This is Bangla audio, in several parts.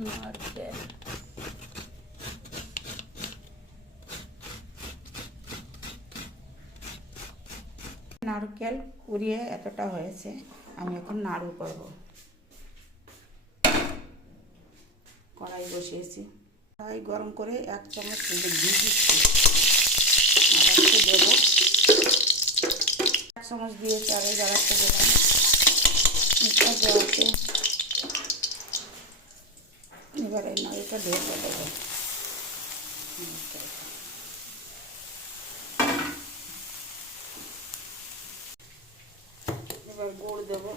নারকেল, নারকেল কুড়িয়ে এতটা হয়েছে, আমি এখন নাড়ু করব। কড়াই বসিয়েছি, কড়াই গরম করে 1 চামচ ঘি দিচ্ছি, আর একটু দেবো। 1 চামচ দিয়েছি, আর একটু দিলাম। এটা দেওয়াতে এবারে নাড়ুটা ঢেকে দেবো। এবার গুড় দেবো।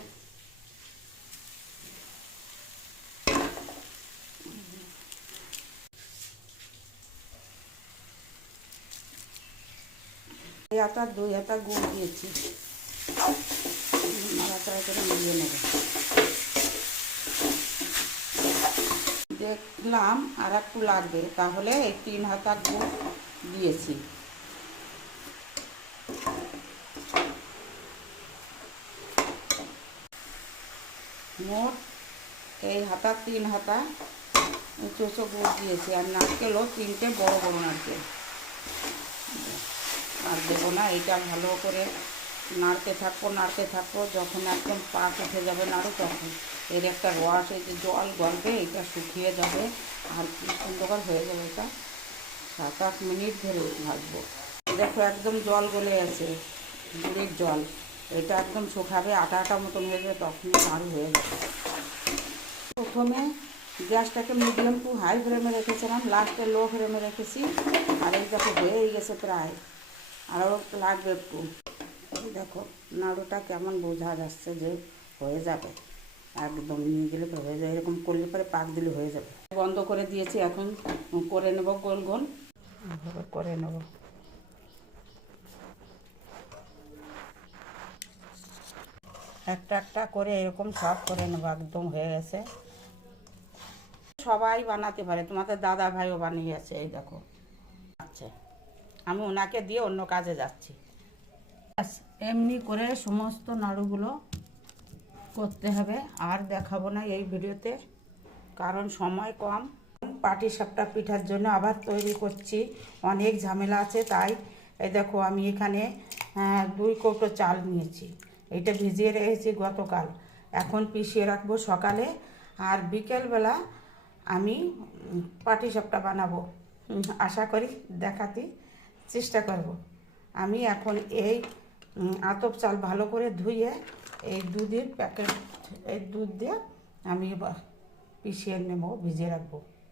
এই হাতা 2 হাতা গুড় দিয়েছি, নাড়াচাড়া করে মিলিয়ে নেব। দেখলাম আর একটু লাগবে, তাহলে এই 3 হাতা গুড় দিয়েছি। মোট এই হাতা 3 হাতা চোষো গুড় দিয়েছি, আর নারকেলও 3টে বড় বড় নারকেল। আর দেবো না, এটা ভালো করে নাড়তে থাকবো। যখন একদম পাক উঠে যাবে নাড়ু, তখন এর একটা রস, এই যে জল গলবে, এটা শুকিয়ে যাবে, আর কি সুন্দর হয়ে যাবে। এটা 7-8 মিনিট ধরে ভাজবো। দেখো একদম জল গলে আছে, গুড়ের জল। এটা একদম শুকাবে, আটা আটা মতন হয়ে যাবে, তখনই নাড়ু হয়ে যাবে। প্রথমে গ্যাসটাকে মিডিয়াম টু হাই ফ্লেমে রেখেছিলাম, লাস্টে লো ফ্লেমে রেখেছি। আর এই দেখো হয়েই গেছে প্রায়, আরও লাগবে একটু। দেখো নাড়ুটা কেমন বোঝা যাচ্ছে যে হয়ে যাবে, একদম নিয়ে গেলে পরে হয়ে যাবে। এরকম করলে পরে পাক দিলে হয়ে যাবে। বন্ধ করে দিয়েছি, এখন করে নেব গোল গোল, এভাবে করে নেব। একটা একটা করে এরকম সব করে নেব, একদম হয়ে গেছে। সবাই বানাতে পারে, তোমাদের দাদা ভাইও বানিয়েছে। এই দেখো, আচ্ছা আমি ওনাকে দিয়ে অন্য কাজে যাচ্ছি। এমনি করে সমস্ত নাড়ুগুলো করতে হবে, আর দেখাবো না এই ভিডিওতে, কারণ সময় কম। পাটিসাপটা পিঠার জন্য আবার তৈরি করছি, অনেক ঝামেলা আছে। তাই এই দেখো আমি এখানে 2 কৌটো চাল নিয়েছি, এটা ভিজিয়ে রেখেছি গতকাল। এখন পিষিয়ে রাখবো সকালে, আর বিকেলবেলা আমি পাটিসাপটা বানাবো। আশা করি দেখাতে চেষ্টা করব। আমি এখন এই আতপ চাল ভালো করে ধুয়ে এই দুধের প্যাকেট, এই দুধ দিয়ে আমি পিষিয়ে নেব, ভিজিয়ে রাখবো।